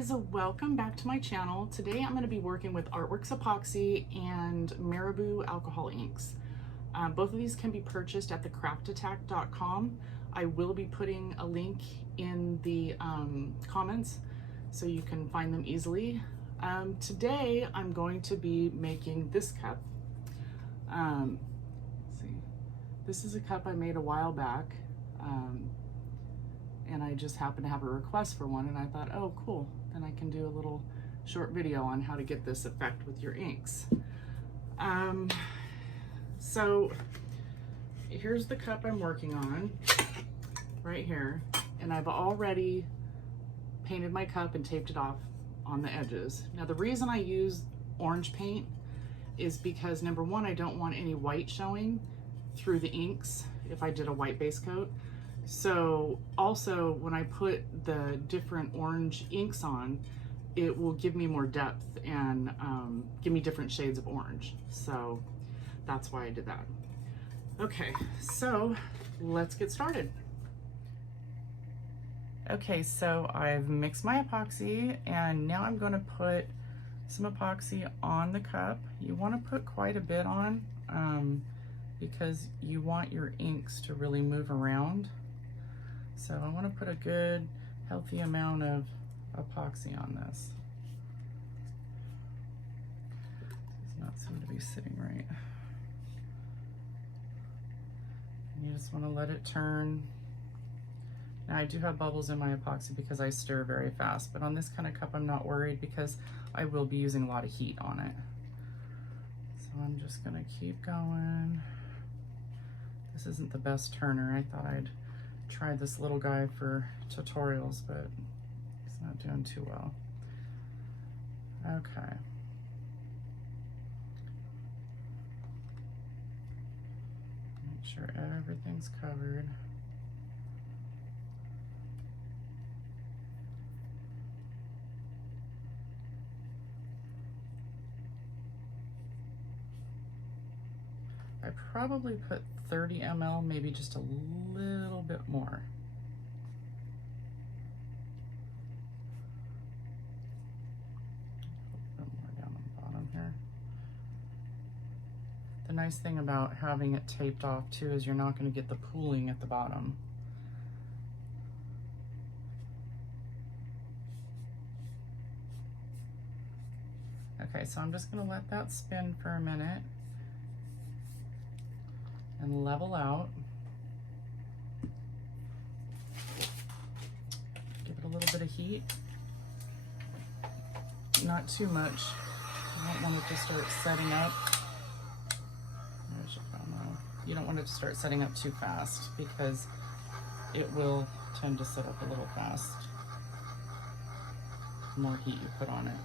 guys, welcome back to my channel. Today I'm going to be working with Artworks Epoxy and Marabu alcohol inks. Both of these can be purchased at thecraftattack.com. I will be putting a link in the comments so you can find them easily. Today I'm going to be making this cup. Let's see. This is a cup I made a while back. And I just happened to have a request for one, and I thought, oh cool, then I can do a little short video on how to get this effect with your inks. So here's the cup I'm working on right here, and I've already painted my cup and taped it off on the edges. Now the reason I use orange paint is because number one, I don't want any white showing through the inks if I did a white base coat. So also when I put the different orange inks on, it will give me more depth and give me different shades of orange. So that's why I did that. Okay, so let's get started. Okay, so I've mixed my epoxy and now I'm going to put some epoxy on the cup. You want to put quite a bit on because you want your inks to really move around. So I want to put a good, healthy amount of epoxy on this. It does not seem to be sitting right. And you just want to let it turn. Now I do have bubbles in my epoxy because I stir very fast, but on this kind of cup I'm not worried because I will be using a lot of heat on it. So I'm just going to keep going. This isn't the best turner. I thought I'd try this little guy for tutorials, but it's not doing too well. Okay. Make sure everything's covered. I probably put 30 ml, maybe just a little bit more. A little bit more down on the bottom here. The nice thing about having it taped off too is you're not going to get the pooling at the bottom. Okay, so I'm just going to let that spin for a minute and level out. Give it a little bit of heat. Not too much. You don't want it to start setting up. There's your promo. You don't want it to start setting up too fast because it will tend to set up a little fast. The more heat you put on it.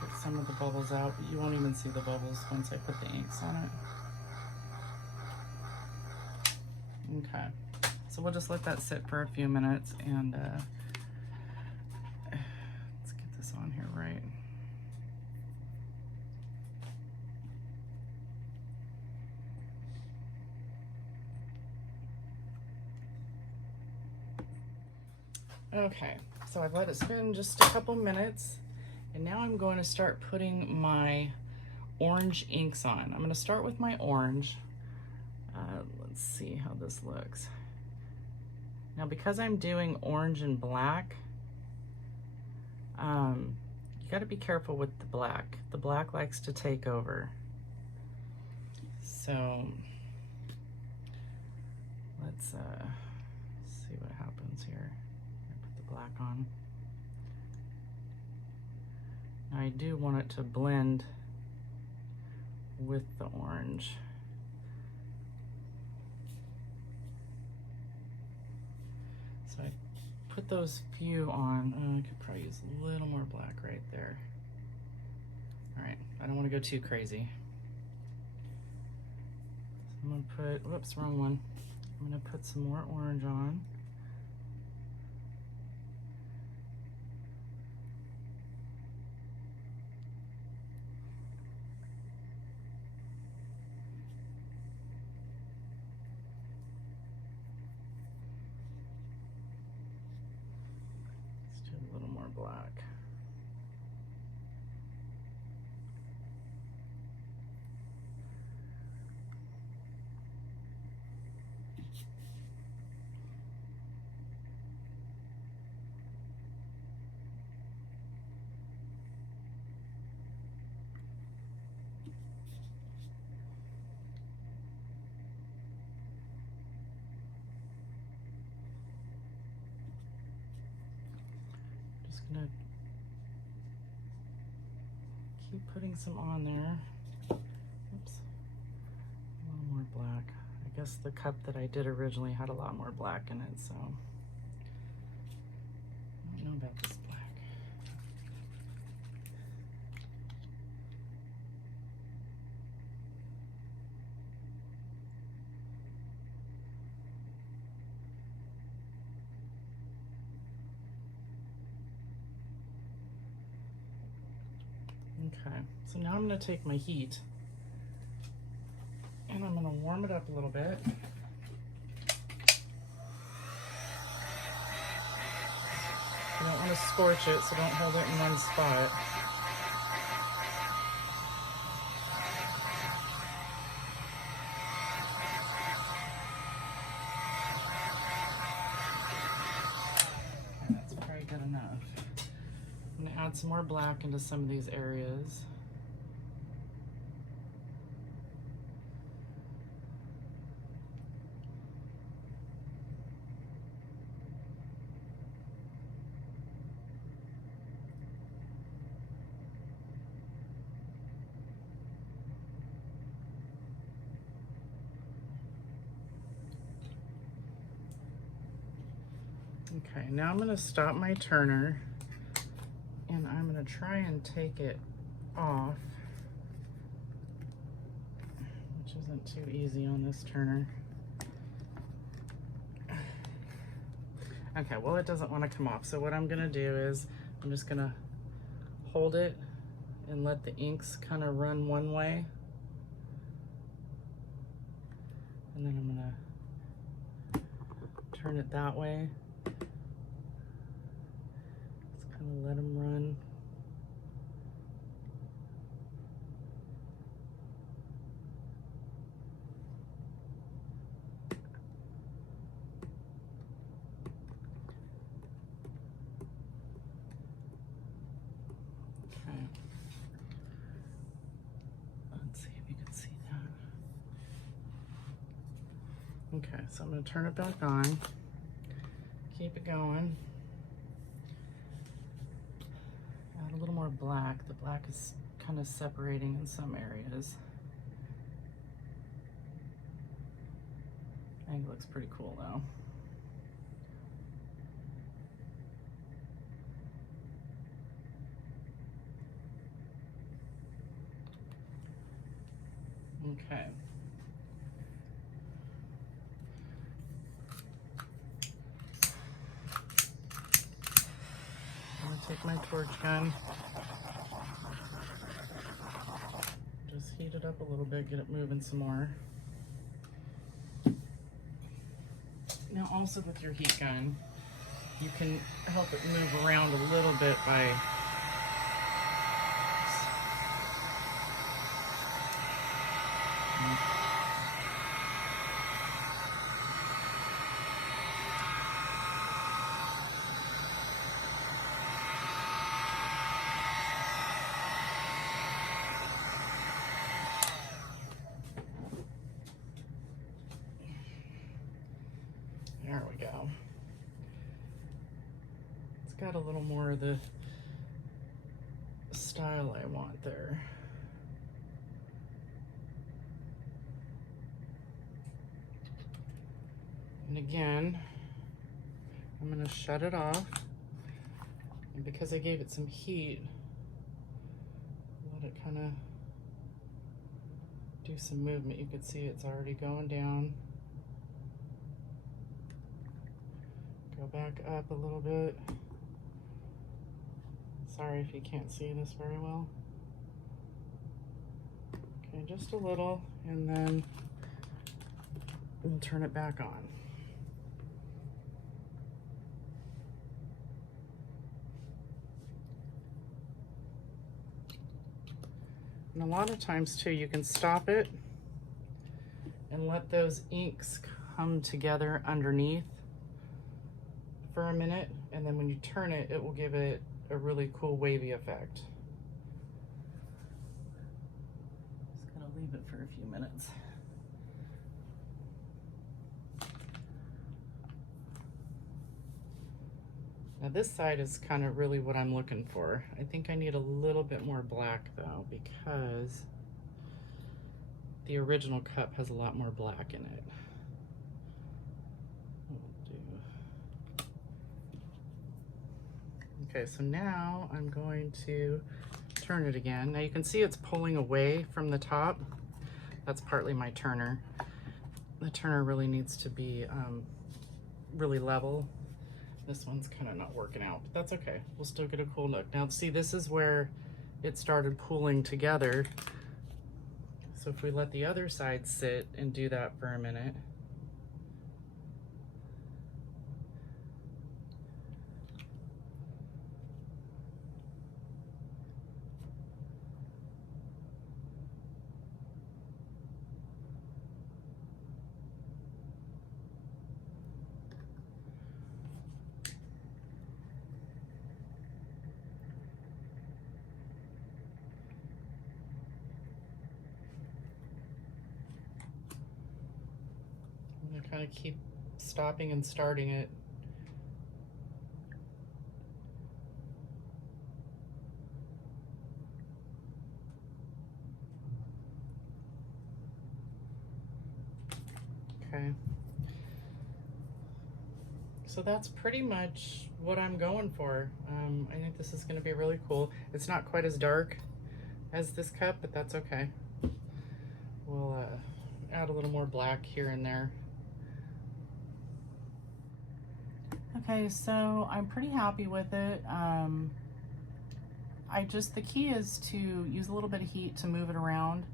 Get some of the bubbles out, but you won't even see the bubbles once I put the inks on it. Okay, so we'll just let that sit for a few minutes and let's get this on here right. Okay, so I've let it spin just a couple minutes. And now I'm going to start putting my orange inks on. I'm going to start with my orange. Let's see how this looks. Now because I'm doing orange and black, you got to be careful with the black. The black likes to take over. So let's see what happens here. Put the black on. Now I do want it to blend with the orange. So I put those few on. I could probably use a little more black right there. All right, I don't want to go too crazy. So I'm gonna put, whoops, wrong one. I'm gonna put some more orange on. black. Just gonna keep putting some on there. Oops, a little more black. I guess the cup that I did originally had a lot more black in it, so I don't know about this black. Okay, so now I'm going to take my heat and I'm going to warm it up a little bit. You don't want to scorch it, so don't hold it in one spot. Okay, that's probably good enough. I'm going to add some more black into some of these areas. Okay, now I'm going to stop my turner and I'm going to try and take it off, which isn't too easy on this turner. Okay, well, it doesn't want to come off, so what I'm going to do is I'm just going to hold it and let the inks kind of run one way, and then I'm going to turn it that way. Let them run. Okay. Let's see if you can see that. Okay, so I'm going to turn it back on. Keep it going. Add a little more black. The black is kind of separating in some areas. I think it looks pretty cool though. Okay. I'm gonna take my torch gun. Just heat it up a little bit, get it moving some more. Now also with your heat gun, you can help it move around a little bit by there we go. It's got a little more of the style I want there. And again, I'm going to shut it off. And because I gave it some heat, let it kind of do some movement. You can see it's already going down. Go back up a little bit. Sorry if you can't see this very well. Okay, just a little, and then we'll turn it back on. And a lot of times too, you can stop it and let those inks come together underneath for a minute, and then when you turn it, it will give it a really cool wavy effect. Just gonna leave it for a few minutes. Now this side is kind of really what I'm looking for. I think I need a little bit more black though, because the original cup has a lot more black in it. Okay, so now I'm going to turn it again. Now you can see it's pulling away from the top. That's partly my turner. The turner really needs to be really level. This one's kind of not working out, but that's okay. We'll still get a cool look. Now see, this is where it started pulling together. So if we let the other side sit and do that for a minute. Kind of keep stopping and starting it. Okay. So that's pretty much what I'm going for. I think this is going to be really cool. It's not quite as dark as this cup, but that's okay. We'll add a little more black here and there. Okay, so I'm pretty happy with it. The key is to use a little bit of heat to move it around,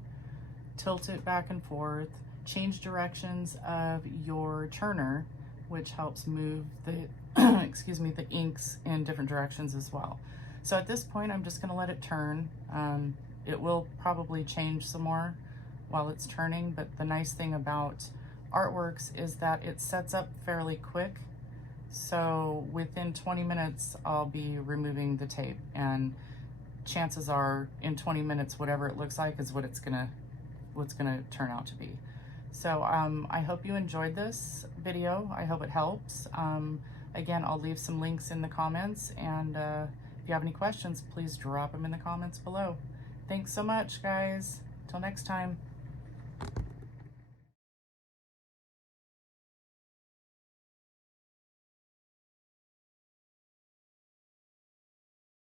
tilt it back and forth, change directions of your turner, which helps move the, excuse me, the inks in different directions as well. So at this point, I'm just gonna let it turn. It will probably change some more while it's turning, but the nice thing about Artworks is that it sets up fairly quick. So within 20 minutes, I'll be removing the tape, and chances are in 20 minutes, whatever it looks like is what's gonna turn out to be. So I hope you enjoyed this video. I hope it helps. Again, I'll leave some links in the comments, and if you have any questions, please drop them in the comments below. Thanks so much, guys. Till next time.